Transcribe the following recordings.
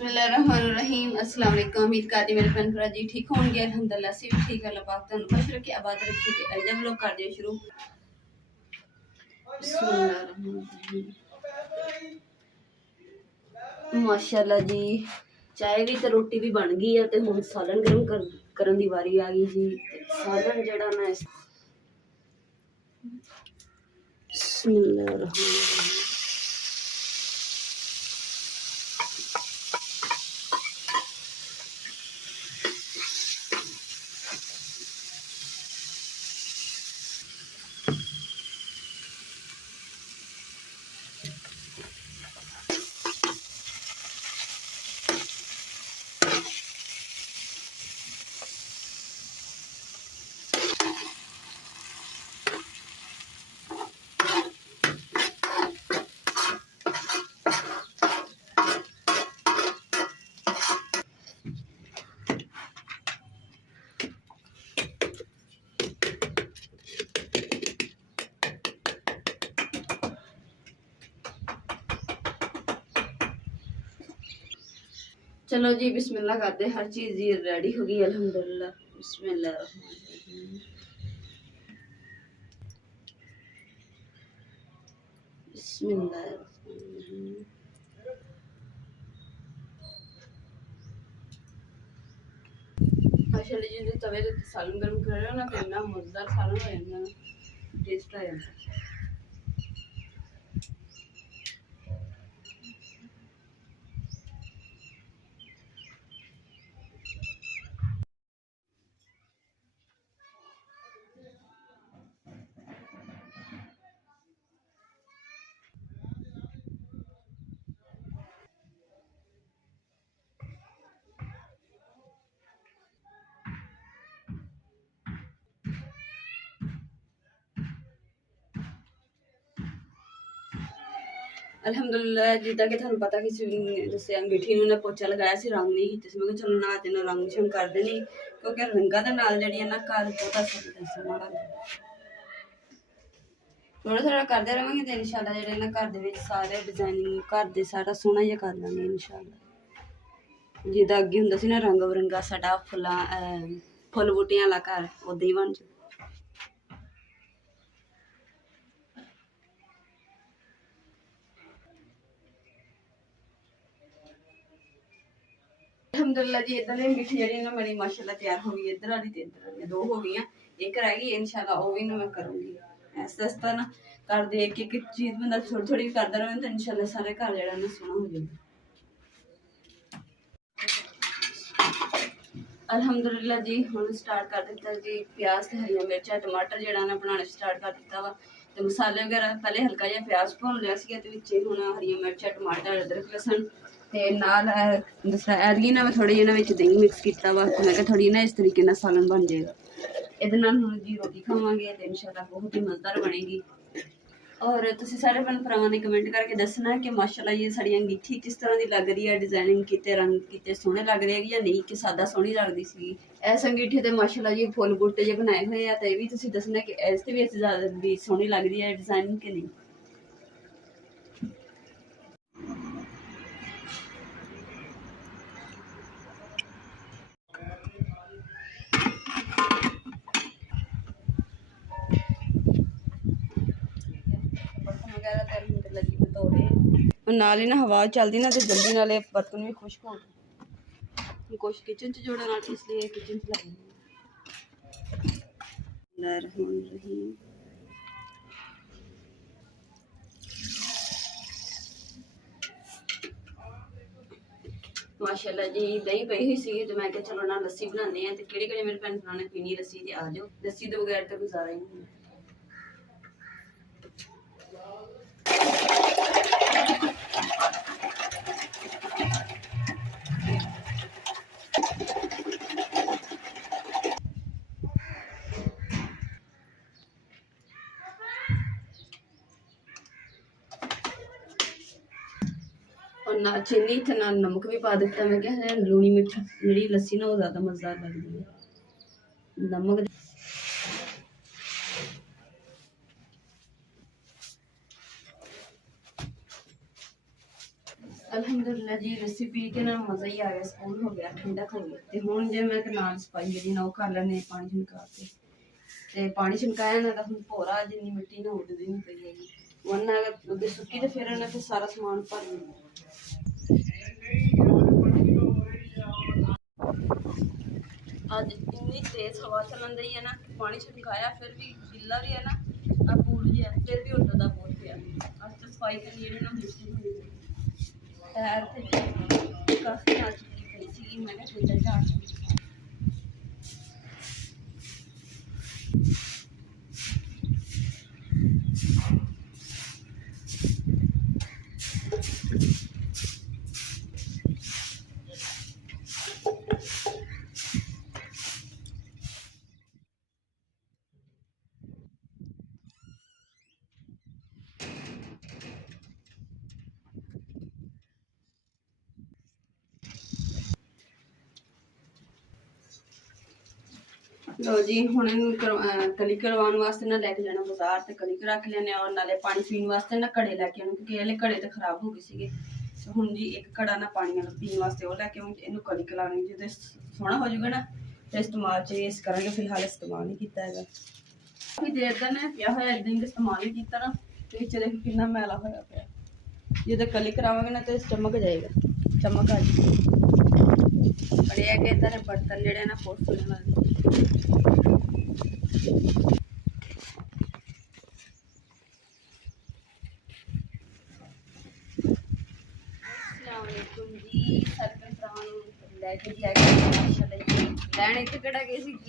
बिस्मिल्लाहिर्रहमानिर्रहीम। अस्सलाम वालेकुम। उम्मीद करती मेरे भैन भरा जी ठीक होंगे। अल्हम्दुलिल्लाह से भी ठीक है। अल्लाह पाक तुहानू खुश रखे, आबाद रखे। ते अज हम लोग कर दिए शुरू। बिस्मिल्लाहिर्रहमानिर्रहीम। माशाअल्लाह जी, चाय भी ते रोटी भी बन गई है ते हुण सालन गर्म करन दी वारी आ गई जी। सालन जेड़ा ना बिस्मिल्लाहिर्रहमानिर्रहीम। चलो जी बिस्मिल्लाह करते। हर चीज़ जी रेडी हो गई अल्हम्दुलिल्लाह। बिस्मिल्लाहिर्रहमानिर्रहीम। बिस्मिल्लाहिर्रहमानिर्रहीम। माशाअल्लाह जी, तवे ते सालन गर्म कर रहे हो ना तो इन्ना मज़ेदार सालन हो जाता है, टेस्ट आ जाता है। अल्हम्दुलिल्लाह जिदा कि थानू पता कि जैसे अंगीठी ने पोचा लगाया सी, रंग नहीं कीते सी। मैं चलो ना अज ना रंग शंग कर देनी, क्योंकि रंगा दे नाल जेहड़ियां ना घर बहुत असर सोहना लगदा। थोड़ा थोड़ा करते रहांगे तो इंशाल्लाह जेहड़े ना घर दे विच सारे डिजाइनिंग घर दे सारा सोहना जिहा कर लांगे इंशाल्लाह। जिदा अगे हुंदा सी ना रंग बरंगा साडा फुल बूटियां वाला घर, उदां ही बन जाए। अल्हम्दुलिल्लाह जी, इधर अंगीठी जी ना मेरी माशाल्लाह तैयार हो गई। इधर वाली ते इधर वाली दो हो गई, एक रह गई। इंशाल्लाह वो भी ना मैं करूँगी। ऐसा ऐसा ना कर दे एक एक चीज़ बंदा थोड़ी थोड़ी करता रहे तो इंशाल्लाह सारे घर जेड़ा ना सोहना हो जाएगा। अल्हम्दुलिल्लाह जी, हुण स्टार्ट कर दिता जी। प्याज ते हरियां मिर्चां टमाटर जेड़ा ना बनाना स्टार्ट कर दिता वा। ते मसाले वगैरह पहले हल्का जिहा प्याज भुन लिया सीगा ते विच हुण हरियां मिर्चां टमाटर अदरक लहसुन ते नाल दूसरा ऐतकी ना मैं थोड़ी जिहा विच दही मिक्स किया वा। मैं कहा थोड़ी ना इस तरीके नाल सालन बन जाएगा। इहदे नाल हुण जी रोटी खावांगे ते इंशाल्लाह बहुत ही मज़ेदार बनेगी। और तुसीं सारे भैन भरावां ने कमेंट करके दसना कि माशाल्लाह जी साड़ी अंगीठी किस तरह की लग रही है, डिजाइनिंग किते रंग किते सोहने लग रहे हैं या नहीं, कि सादा सोहनी लगदी सी। इस अंगीठी ते माशाल्लाह जी फुल बूटे जे बनाए हुए हैं, तो ये भी तुसीं दसना कि इस ते भी ज़्यादा भी सोहनी लग रही है डिजाइनिंग कि नहीं। बर्तन वगैरह तो अल्हम्दुलिल्लाह जी मैं धो रहे नाल ही ना हवा चलती ना तो जल्दी नाले बर्तन भी खुश्क हो गए। कुछ किचन च जोड़न वाली इसलिए किचन च लगी। बिस्मिल्लाहिर्रहमानिर्रहीम। माशाल्लाह जी दही पई हुई सी तो मैं क्या चलो ना लस्सी बनाने हैं। तो केड़े मेरे भैन भरा ने पीनी लस्सी ते आ जाओ, लस्सी तो बगैर तो गुजारा ही नहीं। और ना चीनी थे ना नमक भी पा दिता। मैं क्या लूनी मिठी जी लस्सी ना वो ज्यादा मजेदार लगती है। नमक ਅਲਹਮਦੁਲਿਲਾ ਜੀ ਲੱਸੀ ਪੀ ਕੇ ਨਾ ਮਜ਼ਾ ਹੀ ਆ ਗਿਆ, ਸਕੂਨ ਹੋ ਗਿਆ, ਠੰਡਾ ਹੋ ਗਿਆ। ਤੇ ਹੁਣ ਜੇ ਮੈਂ ਕਿ ਨਾਲ ਸਫਾਈ ਜਿਹੜੀ ਨਾ ਉਹ ਕਰ ਲੈਣੇ, ਪਾਣੀ ਛਿਣਕਾ ਕੇ। ਤੇ ਪਾਣੀ ਛਿਣਕਾਇਆ ਨਾ ਤਾਂ ਹੁਣ ਭੋਰਾ ਜਿੰਨੀ ਮਿੱਟੀ ਨਾ ਉੱਡਦੀ ਨਹੀਂ ਪਈ ਹੈਗੀ, ਉਹਨਾਂ ਉਹਦੇ ਸੁੱਕੀ ਤੇ ਫਿਰ ਉਹਨਾਂ ਤੇ ਸਾਰਾ ਸਮਾਨ ਭਰ ਲੈਂਦਾ। ਅੱਜ ਇੰਨੀ ਤੇਜ਼ ਹਵਾ ਚੱਲਣ ਰਹੀ ਹੈ ਨਾ, ਪਾਣੀ ਛਿਣਕਾਇਆ ਫਿਰ ਵੀ ਗਿੱਲਾ ਵੀ ਹੈ ਨਾ, ਆ ਪੂਲ ਜਿਹਾ ਫਿਰ ਵੀ ਉੱਡਦਾ ਬਹੁਤ ਪਿਆ। ਅੱਜ ਤਾਂ ਸਫਾਈ ਕਰਨੀ ਜਿਹੜੀ ਨਾ ਮੁਸ਼ਕਿਲ ਹੋਈ ਗਈ। ਟਾਇਰ ਤੇ ਕਾਫੀ ਆ ਚੁੱਕੀ ਪਈ ਸੀ, ਮੈਂ ਕਿਹਾ ਠੰਡਾ ਝਾੜ लो जी। हुण कली करवाने वास्ते ना लैके जाना बाजार, ते कली रख लेने और नाले पानी पीने वास्ते ना घड़े लैके आने, क्योंकि ये घड़े तो खराब हो गए थे। तो हुण जी एक घड़ा ना पानी वाला पीने वास्ते वो लैके आऊँ, इनू कली कलानी जो सोहना हो जाऊगा ना तो इस्तेमाल च इस करांगे। फिलहाल इस्तेमाल नहीं किया है, काफ़ी देर का ना पिया होया, इदां ही इस्तेमाल नहीं किया ना, तो इस देखो कितना मैला होया पिया। जो कली करावांगे ना तो चमक जाएगा, चमक आ जाएगी। बड़े है कि इधर बर्तन जेडे ना बहुत सोहने लगदे।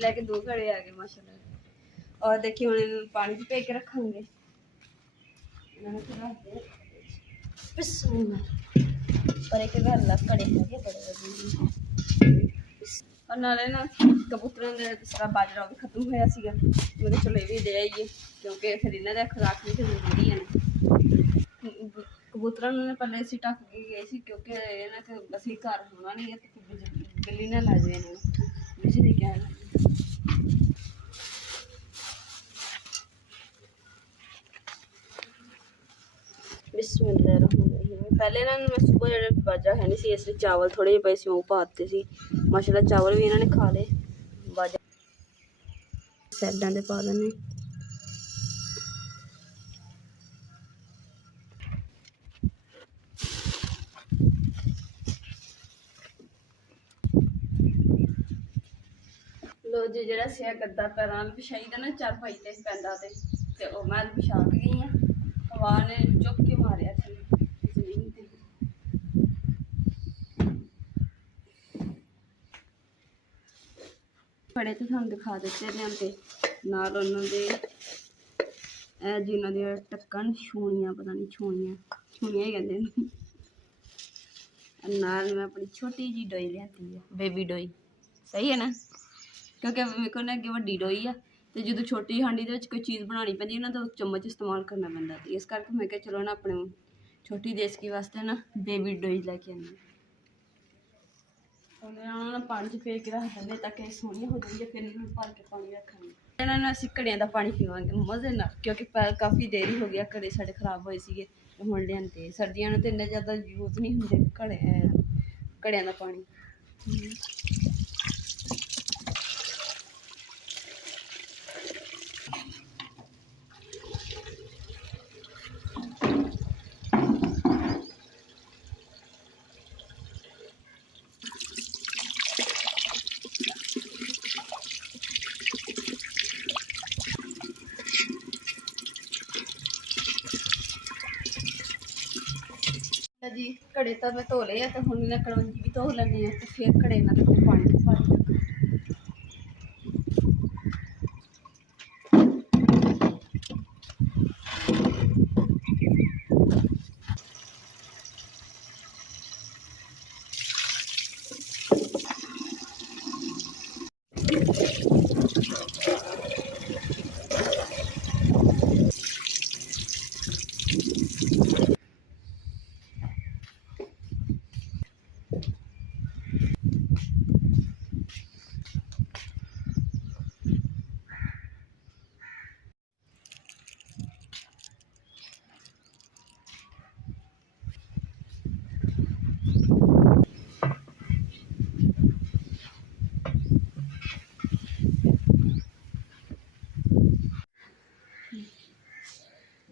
लैके दो घड़े आ गए माशाल्लाह। और देखिए हम पानी भी पे के रखेंगे, पर एक गल घड़े है बड़े और नाले ना कबूतरों के सारा बाजरा भी खत्म होया सीगा। मैं चलो ये भी दे आइए, क्योंकि फिर इन्हों का खुराक भी तो जरूरी है। कबूतरों ने पहले असी ढक के गए थे, क्योंकि असं घर होना नहीं है, तो बिल्ली ना ला जाए इन्होंने बिजली क्या है। बिस्मिल्लाहिर्रहमानिर्रहीम। पहले ना मैं सुबह जो बाजरा है नहीं सी, इसलिए चावल थोड़े पे सी वो पाते सी। माशाल्लाह चावल भी इन्होंने खा ले। बाजरा सैडां दे पा देने। लो जी, जरा सिया गद्दा पैरां बिछाई दा ना चारपाई ते पैंदा ते ओह मैं बिछा के गई हाँ। हवा ने चुक के मारिया जमीन ते। बड़े तो थानू दिखा दिते लियांदे नाल उन्होंने जिन्हों दी ढक्कन छूनियां, पता नहीं छूनियां ही कहते हैं। नाल मैं अपनी छोटी जी डोई लियाती है, बेबी डोई। सही है ना, क्योंकि मेरे को ना अगे वड्डी डोई आ, तो जो छोटी हांडी दे कोई चीज़ बनानी पैंदी ना तो चम्मच इस्तेमाल करना पैंदा। तो इस करके मैं चलो ना अपने छोटी देसकी वास्ते ना बेबी डोई लैके आनी। उन्होंने पानी च फेर के रख देंगे ताकि सोहनी हो जाएंगे, फिर इन्होंने भर के पानी रखेंगे। इन्होंने असीं घड़ियां दा पानी पीवांगे मजे ना, क्योंकि काफ़ी देर ही हो गया घड़े साढ़े खराब होए सीगे, हुण लियांदे। सर्दियां में तो इन्ने ज़्यादा यूज नहीं होंगे घड़ियां दा पानी। जी घड़े तो मैं धो ले, तो हुण मैं कड़वंजी भी धो लैनी है, तो फिर घड़े ना तो पानी भर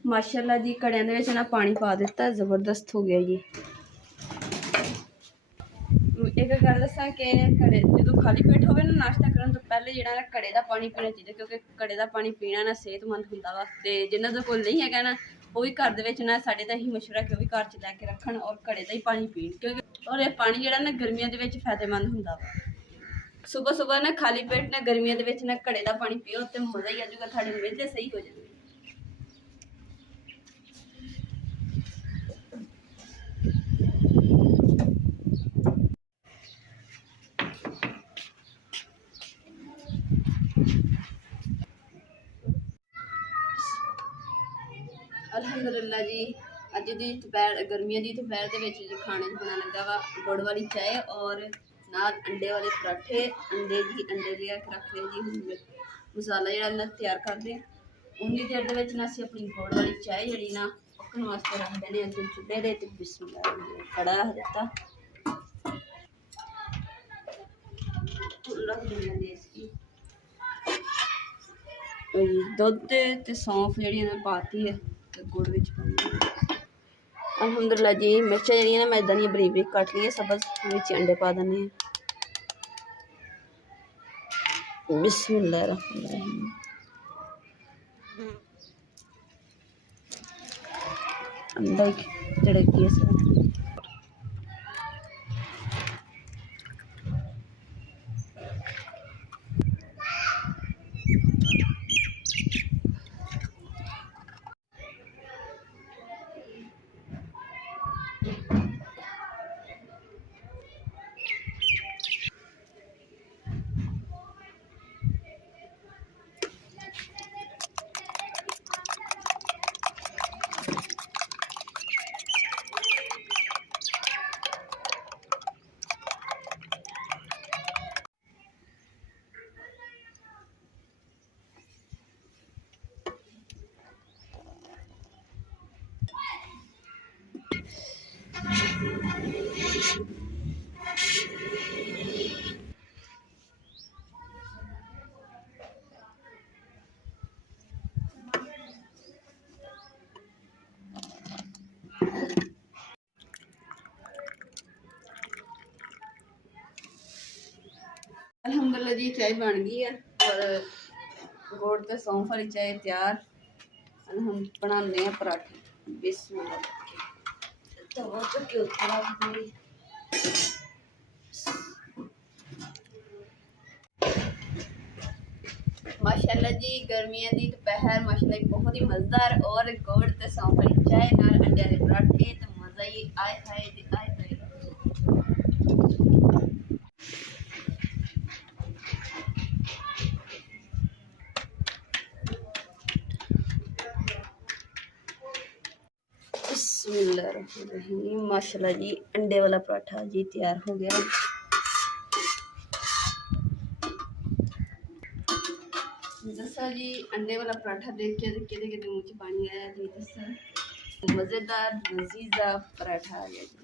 ਮਾਸ਼ਾਅੱਲਾ ਜੀ ਕੜਿਆਂ ਦੇ ਵਿੱਚ ਨਾ ਪਾਣੀ ਪਾ ਦਿੱਤਾ, ਜ਼ਬਰਦਸਤ ਹੋ ਗਿਆ ਜੀ। ਇੱਕ ਗੱਲ ਦੱਸਾਂ ਕਿ ਕੜੇ ਜਦੋਂ ਖਾਲੀ ਪੇਟ ਹੋਵੇ ਨਾ ਨਾਸ਼ਤਾ ਕਰਨ ਤੋਂ ਪਹਿਲੇ ਜਿਹੜਾ ਨਾ ਕੜੇ ਦਾ ਪਾਣੀ ਪੀਣਾ ਚਾਹੀਦਾ, ਕਿਉਂਕਿ ਕੜੇ ਦਾ ਪਾਣੀ ਪੀਣਾ ਨਾ ਸਿਹਤਮੰਦ ਹੁੰਦਾ ਵਾ। ਤੇ ਜਿਨ੍ਹਾਂ ਦੇ ਕੋਲ ਨਹੀਂ ਹੈਗਾ ਨਾ ਉਹ ਵੀ ਘਰ ਦੇ ਵਿੱਚ ਨਾ ਸਾਡੇ ਤਾਂ ਇਹੀ ਮਸ਼ਵਰਾ ਕਿ ਉਹ ਵੀ ਘਰ 'ਚ ਲੈ ਕੇ ਰੱਖਣ ਔਰ ਕੜੇ ਦਾ ਹੀ ਪਾਣੀ ਪੀਣ, ਕਿਉਂਕਿ ਔਰ ਇਹ ਪਾਣੀ ਜਿਹੜਾ ਨਾ ਗਰਮੀਆਂ ਦੇ ਵਿੱਚ ਫਾਇਦੇਮੰਦ ਹੁੰਦਾ ਵਾ। ਸੁਬਹ ਨਾ ਖਾਲੀ ਪੇਟ ਨਾ ਗਰਮੀਆਂ ਦੇ ਵਿੱਚ ਨਾ ਕੜੇ ਦਾ ਪਾਣੀ ਪੀਓ ਤੇ ਮਜ਼ਾ ਹੀ ਆ ਜਾਊਗਾ, ਤੁਹਾਡੇ ਮਿਹਦੇ ਸਹੀ ਹੋ ਜਾਣਗੇ। ਅਲਹਮਦੁਲਿਲਾ ਜੀ, ਅੱਜ ਦੀ ਦੁਪਹਿਰ ਗਰਮੀਆਂ ਦੀ ਦੁਪਹਿਰ ਦੇ ਵਿੱਚ ਜੀ ਖਾਣੇ 'ਚ ਬਣਾਉਣ ਲੱਗਾ ਵਾ ਗੁੜ ਵਾਲੀ ਚਾय ਔਰ ਨਾਲ ਅੰਡੇ ਵਾਲੇ ਪਰਾਠੇ। ਅੰਡੇ ਲਿਆ ਕੇ ਰੱਖ ਲਏ ਜੀ। ਹੁਣ ਮਸਾਲਾ ਜਿਹੜਾ ਨਾ ਤਿਆਰ ਕਰਦੇ ਹਾਂ, ਉਨੀ ਦੇਰ ਦੇ ਵਿੱਚ ਨਾ ਅਸੀਂ ਆਪਣੀ ਗੁੜ ਵਾਲੀ ਚਾय ਜਿਹੜੀ ਨਾ ਪੱਕਣ ਵਾਸਤੇ ਰੱਖ ਦੇਣੇ ਹਾਂ ਚੁੱਲ੍ਹੇ ਦੇ। ਤੇ ਬਿਸਮਿਲ੍ਲਾਹ ਕੜਾ ਰੱਖ ਦਿੱਤਾ, ਰੱਖ ਦਿੰਦੇ ਅਸੀਂ ਦੁੱਧ ਤੇ ਸੌਂਫ ਜਿਹੜੀ ਨਾ ਪਾਤੀ ਹੈ ਤੇ ਗੁੜ ਵਿੱਚ ਪਾਉਂਦੇ। ਅਲਹਮਦੁਲਿਲਾ ਜੀ ਮਿਰਚਾਂ ਜਿਹੜੀਆਂ ਨਾ ਮੈਂ ਇੱਦਾਂ ਦੀਆਂ ਬਰੀਕ ਬਰੀਕ ਕੱਟ ਲਈਆਂ ਸਬਜ਼, ਵਿੱਚ ਅੰਡੇ ਪਾ ਦਿੰਦੇ ਹਾਂ। ਬਿਸਮਿल्लाह रहमान रहीम। अंडा तड़की है सर। अल्हम्दुलिल्लाह जी चाय बन गई है और गुड़ ते सौंफ वाली चाय तैयार। हम बनाते हैं पराठे। बिस्मिल्लाह तवा चुके ऊपर रख दूंगी। माशाल्लाह जी गर्मियों की दोपहर माशाल्लाह बहुत ही मज़ेदार और गुड़ ते सौंफ वाली चाय नाल अंडे दे पराठे ते मज़ा ही आए हाय ते आए हाय। बिस्मिल्लाहिर्रहमानिर्रहीम। माशाल्लाह जी अंडे वाला पराठा जी तैयार हो गया। दसा जी अंडे वाला पराठा देख के किते मुँह च पानी आया जी। दसा मज़ेदार लजीजा पराठा आ गया जी।